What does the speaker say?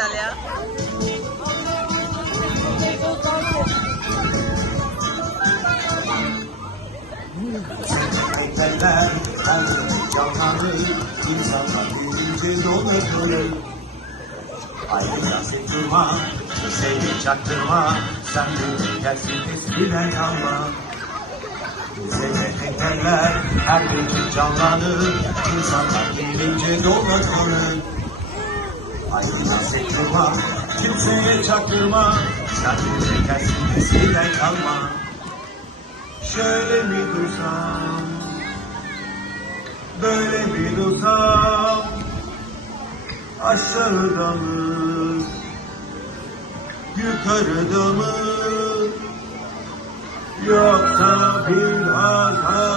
güzel ya. Heykeller her gün canlanır, insanlar büyüyünce donatılır. Ayrıca durma, kimseyi çaktırma, sen de gelsin eskiden kalma. Bize heykeller her gün canlanır, insanlar büyüyünce donatılır. Ayrıca durma, kimseye çaktırma, sen de gelsin eskiden kalma. Şöyle mi dursam, böyle mi dursam, aşağıda mı, yukarıda mı, yoksa bir hata